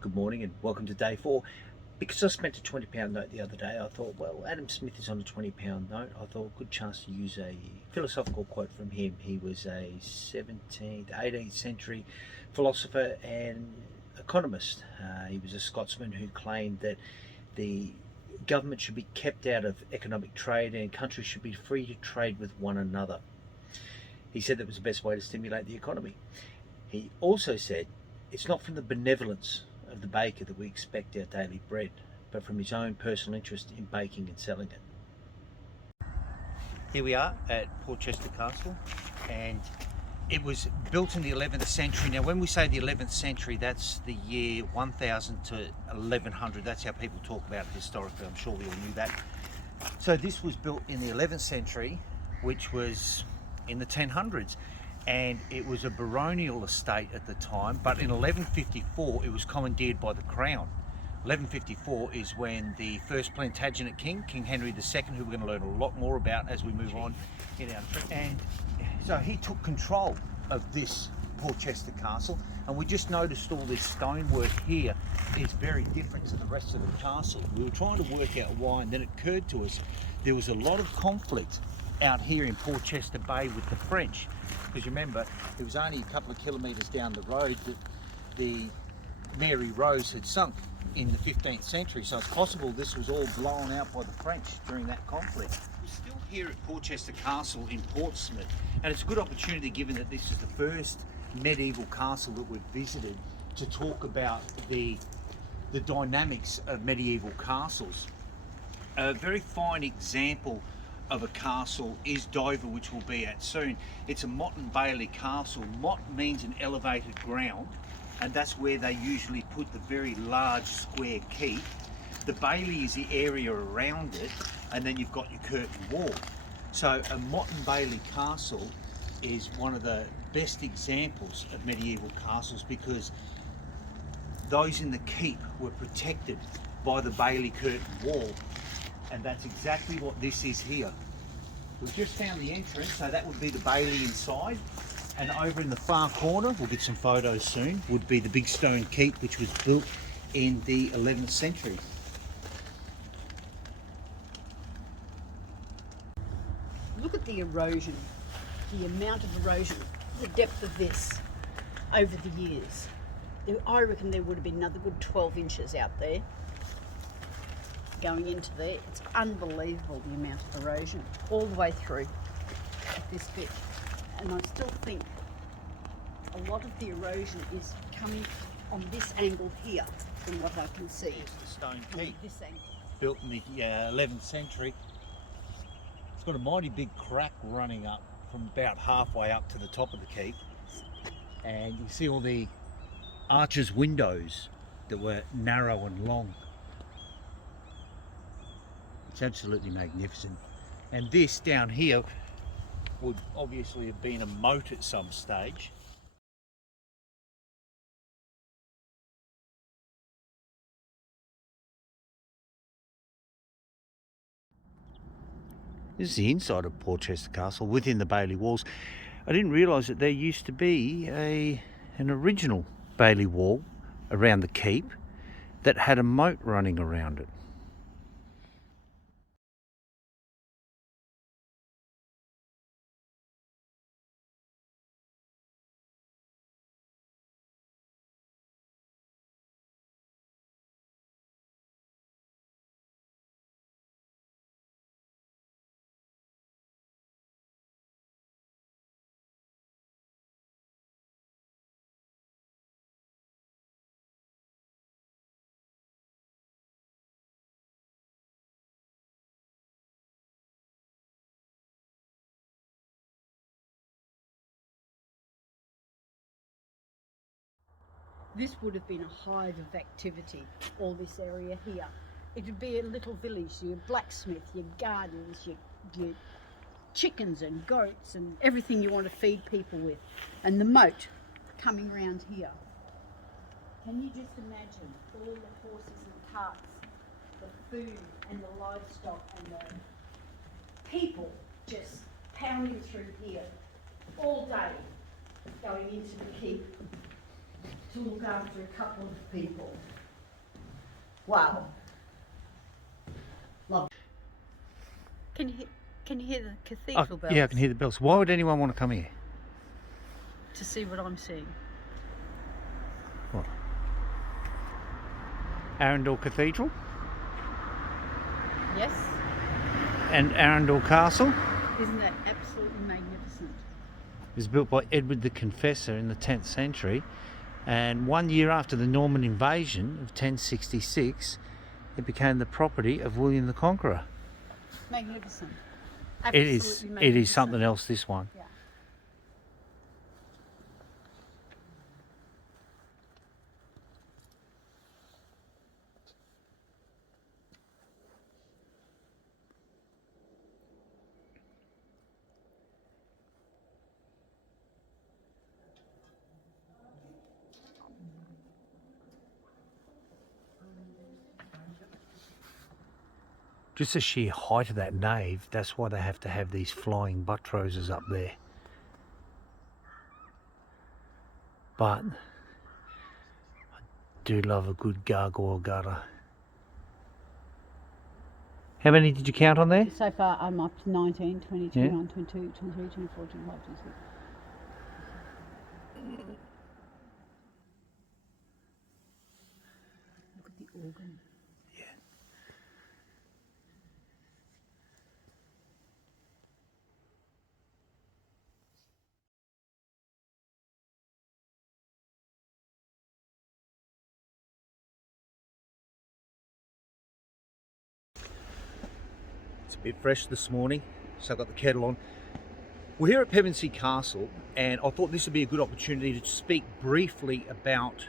Good morning and welcome to day 4. Because I spent a £20 note the other day, I thought, well, Adam Smith is on a £20 note. I thought, good chance to use a philosophical quote from him. He was a 17th, 18th century philosopher and economist. He was a Scotsman who claimed that the government should be kept out of economic trade and countries should be free to trade with one another. He said that was the best way to stimulate the economy. He also said, it's not from the benevolence of the baker that we expect our daily bread, but from his own personal interest in baking and selling it. Here we are at Porchester Castle, and it was built in the 11th century. Now when we say the 11th century, that's the year 1000 to 1100. That's how people talk about it historically. I'm sure we all knew that. So this was built in the 11th century, which was in the 1000s. And it was a baronial estate at the time, but in 1154 it was commandeered by the crown. 1154 is when the first Plantagenet king, King Henry II, who we're going to learn a lot more about as we move on in our trip, and so he took control of this Porchester Castle, and we just noticed all this stonework here is very different to the rest of the castle. We were trying to work out why, and then it occurred to us there was a lot of conflict out here in Porchester Bay with the French, because you remember it was only a couple of kilometres down the road that the Mary Rose had sunk in the 15th century, so it's possible this was all blown out by the French during that conflict. We're still here at Porchester Castle in Portsmouth, and it's a good opportunity, given that this is the first medieval castle that we've visited, to talk about the dynamics of medieval castles. A very fine example of a castle is Dover, which we'll be at soon. It's a motte and bailey castle. Motte means an elevated ground, and that's where they usually put the very large square keep. The bailey is the area around it, and then you've got your curtain wall. So a motte and bailey castle is one of the best examples of medieval castles, because those in the keep were protected by the bailey curtain wall. And that's exactly what this is here. We've just found the entrance, so that would be the bailey inside. And over in the far corner, we'll get some photos soon, would be the big stone keep, which was built in the 11th century. Look at the erosion, the amount of erosion, the depth of this over the years. I reckon there would have been another good 12 inches out there. Going into there, it's unbelievable the amount of erosion all the way through at this bit, and I still think a lot of the erosion is coming on this angle here, from what I can see. Here's the stone keep, this angle, built in the 11th century. It's got a mighty big crack running up from about halfway up to the top of the keep, and you see all the arches windows that were narrow and long. It's absolutely magnificent. And this down here would obviously have been a moat at some stage. This is the inside of Porchester Castle, within the bailey walls. I didn't realise that there used to be an original bailey wall around the keep that had a moat running around it. this would have been a hive of activity, all this area here. It would be a little village, your blacksmith, your gardens, your chickens and goats and everything you want to feed people with. And the moat coming round here. Can you just imagine all the horses and carts, the food and the livestock and the people just pounding through here all day, going into the keep to look after a couple of people. Wow. Love. Can you hear the cathedral bells? Yeah, I can hear the bells. Why would anyone want to come here? To see what I'm seeing. What? Arundel Cathedral Yes. and Arundel Castle. Isn't that absolutely magnificent? It was built by Edward the Confessor in the 10th century, and 1 year after the Norman invasion of 1066, it became the property of William the Conqueror. Magnificent. It is. It is something else. This one. Yeah. Just the sheer height of that nave, that's why they have to have these flying buttresses up there. But I do love a good gargoyle gutter. How many did you count on there? So far I'm up to 19, 22, Yeah. 21, 22, 23, 24, 25, 26. Look at the organ. Yeah. It's a bit fresh this morning, so I've got the kettle on. We're here at Pevensey Castle, and I thought this would be a good opportunity to speak briefly about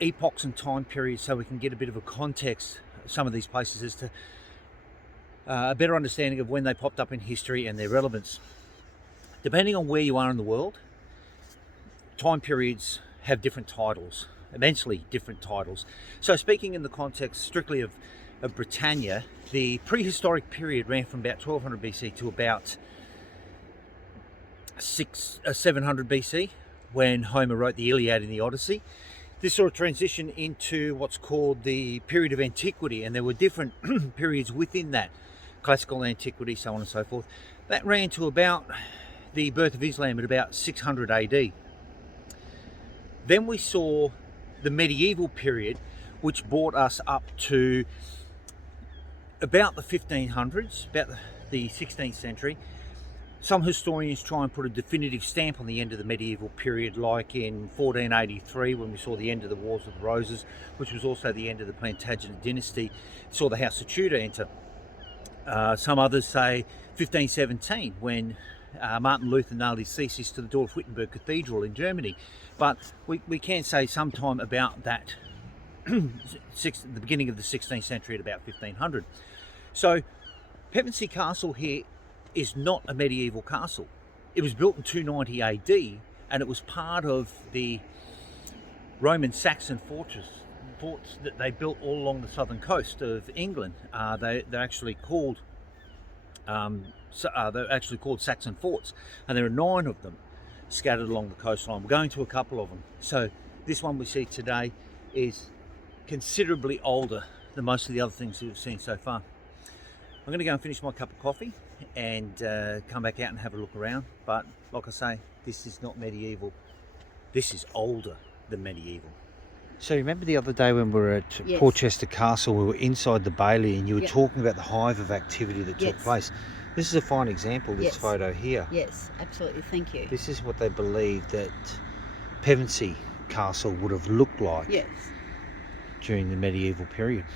epochs and time periods so we can get a bit of a context of some of these places as to a better understanding of when they popped up in history and their relevance. Depending on where you are in the world, time periods have different titles, immensely different titles. So speaking in the context strictly of Britannia, the prehistoric period ran from about 1200 BC to about 700 BC, when Homer wrote the Iliad and the Odyssey. This saw a transition into what's called the period of antiquity, and there were different periods within that. Classical antiquity, so on and so forth. That ran to about the birth of Islam at about 600 AD. Then we saw the medieval period, which brought us up to about the 1500s, about the 16th century. Some historians try and put a definitive stamp on the end of the medieval period, like in 1483 when we saw the end of the Wars of the Roses, which was also the end of the Plantagenet dynasty, saw the House of Tudor enter. Some others say 1517 when Martin Luther nailed his thesis to the door of Wittenberg Cathedral in Germany. But we can say sometime about that, the beginning of the 16th century at about 1500. So Pevensey Castle here is not a medieval castle. It was built in 290 AD, and it was part of the Roman Saxon forts that they built all along the southern coast of England. They're actually called Saxon forts, and there are 9 of them scattered along the coastline. We're going to a couple of them. So this one we see today is considerably older than most of the other things we've seen so far. I'm going to go and finish my cup of coffee and come back out and have a look around. But like I say, this is not medieval. This is older than medieval. So remember the other day when we were at Yes. Porchester Castle, we were inside the Bailey, and you were Yeah. talking about the hive of activity that took Yes. place. This is a fine example, this Yes. photo here. Yes, absolutely. Thank you. This is what they believe that Pevensey Castle would have looked like Yes. during the medieval period.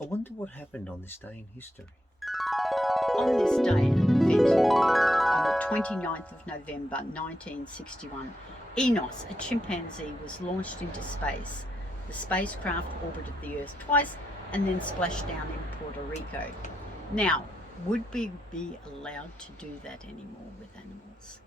I wonder what happened on this day in history. On this day, an event on the 29th of November 1961, Enos, a chimpanzee, was launched into space. The spacecraft orbited the Earth twice and then splashed down in Puerto Rico. Now, would we be allowed to do that anymore with animals?